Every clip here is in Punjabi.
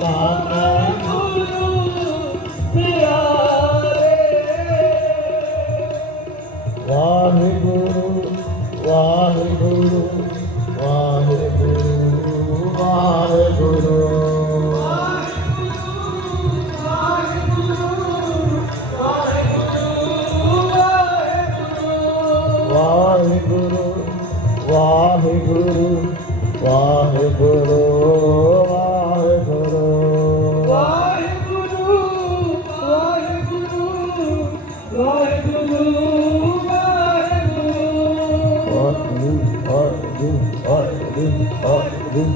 ਦਾਨਾ ਗੁਰੂ ਪਿਆਰੇ ਵਾਹਿਗੁਰੂ ਵਾਹਿਗੁਰੂ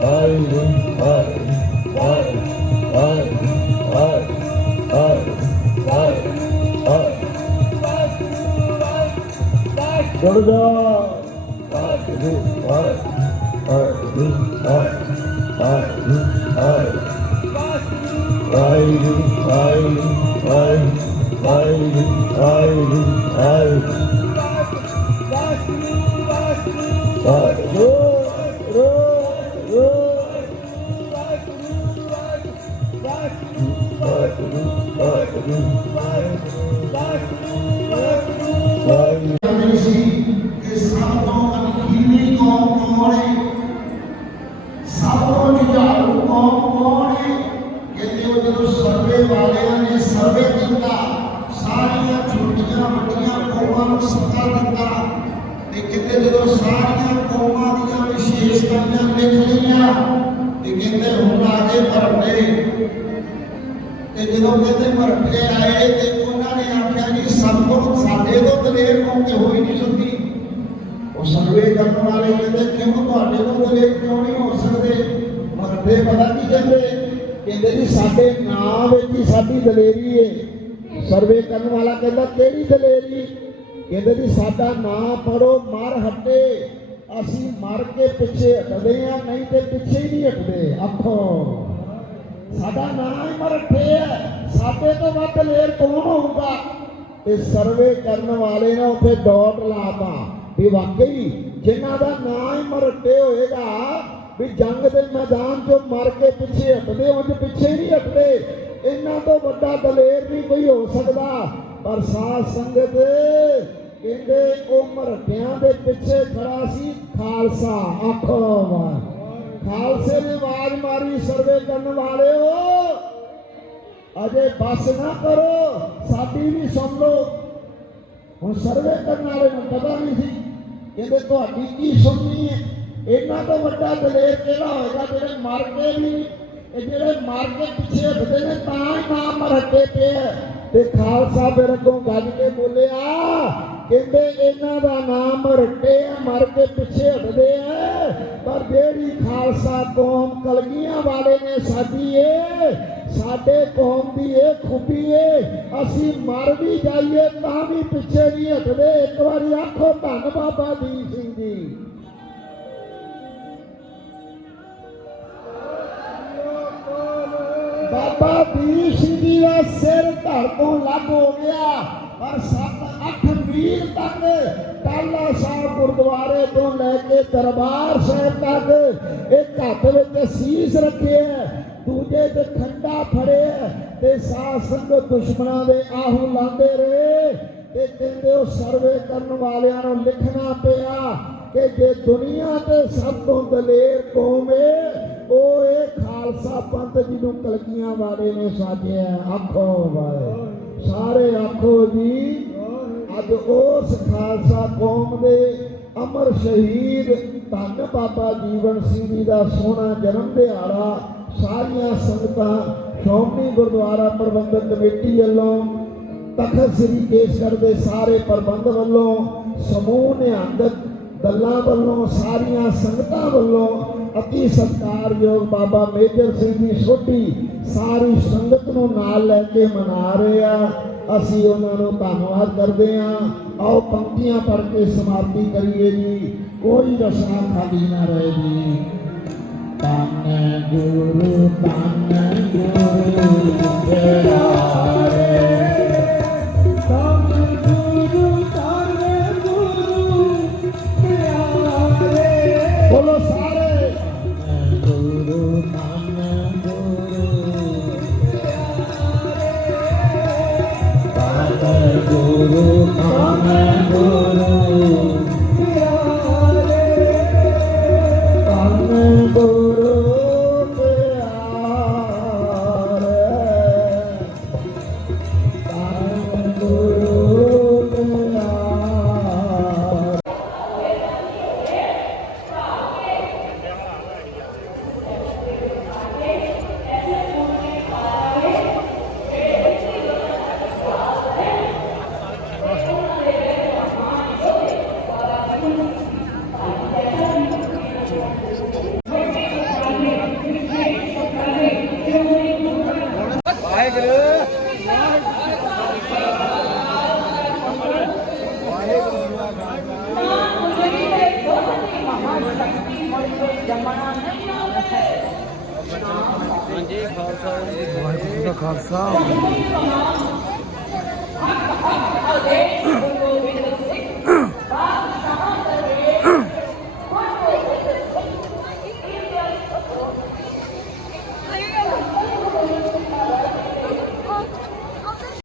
Bye. ਛੋਟੀਆਂ ਵੱਡੀਆਂ ਕੌਮਾਂ ਨੂੰ ਸੱਤਾ ਦਿੱਤਾ ਤੇ ਕਹਿੰਦੇ ਜਦੋਂ ਸਾਰੀਆਂ ਕੌਮਾਂ ਦੀਆਂ ਵਿਸ਼ੇਸ਼ਤਾਵਾਂ ਲਿਖ ਲਈਆਂ ਤੇ ਕਹਿੰਦੇ ਹੁਣ ਆ ਗਏ ਭਰਨੇ ਤੇ ਜਦੋਂ ਕਹਿੰਦੇ ਮਰਕੇ ਆਏ ਤੇ ਉਹਨਾਂ ਨੇ ਆਖਿਆ ਜੀ, ਸਤਿਗੁਰ ਸਾਡੇ ਤੋਂ ਦਲੇਰ ਕੌਮ ਤੇ ਹੋਈ ਹੀ ਨਹੀਂ ਸਕਦੀ ਉਹ ਸਰਵੇ ਕਰਨ ਵਾਲੇ ਕਹਿੰਦੇ, ਕਿਉਂ ਤੁਹਾਡੇ ਤੋਂ ਦਲੇਰ ਕਿਉਂ ਨਹੀਂ ਹੋ ਸਕਦੇ? ਮਰਦੇ ਪਤਾ ਕੀ ਕਹਿੰਦੇ? ਕਹਿੰਦੇ ਜੀ, ਸਾਡੇ ਨਾਂ ਵਿੱਚ ਹੀ ਸਾਡੀ ਦਲੇਰੀ ਹੈ ਸਰਵੇ ਕਰਨ ਵਾਲਾ ਕਹਿੰਦਾ, ਕਿਹੜੀ ਦਲੇਰੀ? ਕਹਿੰਦੇ ਜੀ ਸਾਡਾ ਨਾਂ ਪੜੋ ਮਰ ਹਟੇ। ਅਸੀਂ ਮਰ ਕੇ ਪਿੱਛੇ ਹਟਦੇ ਆ ਨਹੀਂ ਤੇ ਪਿੱਛੇ ਹੀ ਨਹੀਂ ਹਟਦੇ। ਆਖੋ। ਸਾਡਾ ਨਾਮ ਹੀ ਮਰਠੇ ਹੈ। ਸਾਡੇ ਤੋਂ ਵੱਧ ਲੇਰ ਕੌਣ ਹੋਊਗਾ? ਤੇ ਸਰਵੇ ਕਰਨ ਵਾਲੇ ਨੇ ਉੱਥੇ ਡਾਟ ਲਾਤਾ ਵੀ ਵਾਕਈ ਜਿਨ੍ਹਾਂ ਦਾ ਨਾਂ ਹੀ ਮਰਠੇ ਹੋਏਗਾ, ਵੀ ਜੰਗ ਦੇ ਮੈਦਾਨ ਚ ਮਰ ਕੇ ਪਿੱਛੇ ਹਟਦੇ ਉਹ ਪਿੱਛੇ ਨਹੀਂ ਹਟਦੇ। ਇਹਨਾਂ ਤੋਂ ਵੱਡਾ ਦਲੇਰ ਨਹੀਂ ਕੋਈ ਹੋ ਸਕਦਾ। ਪਰ ਸਾਧ ਸੰਗਤ ਕਹਿੰਦੇ, ਉਹ ਮਰਠਿਆਂ ਦੇ ਪਿੱਛੇ ਖੜਾ ਸੀ ਖਾਲਸਾ। ਆਖੋ ਵਾਹ। ਖਾਲਸੇ ਨੇ ਆਵਾਜ਼ ਮਾਰੀ, ਸਰਵੇ ਕਰਨ ਵਾਲਿਓ, ਅਜੇ ਬਸ ਨਾ ਕਰੋ, ਸਾਡੀ ਵੀ ਸੁਣ ਲਓ। ਹੁਣ ਸਰਵੇ ਕਰਨ ਵਾਲੇ ਨੂੰ ਪਤਾ ਨਹੀਂ ਸੀ, ਕਹਿੰਦੇ ਤੁਹਾਡੀ ਕੀ ਸੁਣਨੀ ਹੈ? ਇਹਨਾਂ ਤੋਂ ਵੱਡਾ ਦਲੇਰ ਕਿਹੜਾ ਹੋਏਗਾ ਜਿਹੜੇ ਮਰ ਕੇ ਵੀ ਇਹ ਜਿਹੜੇ ਮਰ ਕੇ ਪਿੱਛੇ ਹਟਦੇ ਨੇ, ਤਾਂ ਹੀ ਨਾਮ ਮਰਦੇ ਪਏ ਤੇ ਖਾਲਸਾ ਫਿਰ ਅੱਗੋਂ ਗੱਜ ਕੇ ਬੋਲਿਆ, ਕਹਿੰਦੇ ਇਹਨਾਂ ਦਾ ਨਾਮ ਰੱਟੇ ਮਰ ਕੇ ਪਿੱਛੇ ਹਟਦੇ ਆ। ਪਰ ਜਿਹੜੀ ਖਾਲਸਾ ਕੌਮ ਕਲਗੀਆਂ ਵਾਲੇ ਨੇ ਸਾਡੀ ਏ, ਸਾਡੇ ਕੌਮ ਦੀ ਇਹ ਖੂਬੀ ਏ, ਅਸੀਂ ਮਰ ਵੀ ਜਾਈਏ ਤਾਂ ਵੀ ਪਿੱਛੇ ਨਹੀਂ ਹਟਦੇ। ਇੱਕ ਵਾਰੀ ਆਖੋ ਧੰਨ ਬਾਬਾ ਦੀਪ ਸਿੰਘ ਜੀ। ਬਾਬਾ ਦੀਪ ਸਿੰਘ ਜੀ ਦਾ ਸਿਰ ਧੜ ਤੋਂ ਲੱਗ ਹੋ ਗਿਆ। ਪਰ ਸੱਤ ਅੱਠ ਮੀਲ ਤੱਕ ਟਾਲਾ ਸਾਹਿਬ ਗੁਰਦੁਆਰੇ ਤੋਂ ਲੈ ਕੇ ਦਰਬਾਰ ਸਾਹਿਬ ਤੱਕ ਇੱਕ ਹੱਥ ਵਿੱਚ ਸੀਸ ਰੱਖਿਆ ਦੂਜੇ ਤੇ ਖੰਡਾ ਫੜਿਆ ਤੇ ਸਾਧ ਸੰਗਤ ਦੁਸ਼ਮਣਾਂ ਦੇ ਆਹੂ ਲਾਉਂਦੇ ਰਹੇ ਤੇ ਕਹਿੰਦੇ ਉਹ ਸਰਵੇ ਕਰਨ ਵਾਲਿਆਂ ਨੂੰ ਲਿਖਣਾ ਪਿਆ ਕਿ ਜੇ ਦੁਨੀਆ ਤੇ ਸਭ ਤੋਂ ਦਲੇਰ ਕੌਮ ਏ, ਉਹ ਖਾਲਸਾ ਪੰਤ ਜੀ ਕਲਕੀਆਂ ਵਾਲੇ ਨੇ ਸਾਜਿਆ ਆਖੋ ਵਾਏ ਸਾਰੇ ਆਖੋ ਜੀ, ਅੱਜ ਉਸ ਖਾਲਸਾ ਕੌਮ ਦੇ ਅਮਰ ਸ਼ਹੀਦ ਧੰਨ ਬਾਬਾ ਜੀਵਨ ਸਿੰਘ ਜੀ ਦਾ ਸੋਹਣਾ ਜਨਮ ਦਿਹਾੜਾ, ਸਾਰੀਆਂ ਸੰਗਤਾਂ ਸ਼੍ਰੋਮਣੀ ਗੁਰਦੁਆਰਾ ਪ੍ਰਬੰਧਕ ਕਮੇਟੀ ਵੱਲੋਂ, ਤਖਤ ਸ੍ਰੀ ਕੇਸਗੜ੍ਹ ਦੇ ਸਾਰੇ ਪ੍ਰਬੰਧ ਵੱਲੋਂ, ਸਮੂਹ ਨਿਹੰਗ ਦਲਾਂ ਵੱਲੋਂ, ਸਾਰੀਆਂ ਸੰਗਤਾਂ ਵੱਲੋਂ ਅਤੀ ਸਤਿਕਾਰਯੋਗ ਬਾਬਾ ਮੇਜਰ ਸਿੰਘ ਦੀ ਛੋਟੀ ਸਾਰੀ ਸੰਗਤ ਨੂੰ ਨਾਲ ਲੈ ਕੇ ਮਨਾ ਰਹੇ ਆ। ਅਸੀਂ ਉਹਨਾਂ ਨੂੰ ਧੰਨਵਾਦ ਕਰਦੇ ਹਾਂ। ਆਓ ਪੰਕਤੀਆਂ ਪੜ੍ਹ ਕੇ ਸਮਾਪਤੀ ਕਰੀਏ ਜੀ। ਕੋਈ ਰਸਨਾ ਖਾਲੀ ਨਾ ਰਹੇ ਜੀ। ਧੰਨ ਗੁਰੂ ਧੰਨ ਗੁਰੂ ਪਿਆਰੇ ਖਾਲਸਾ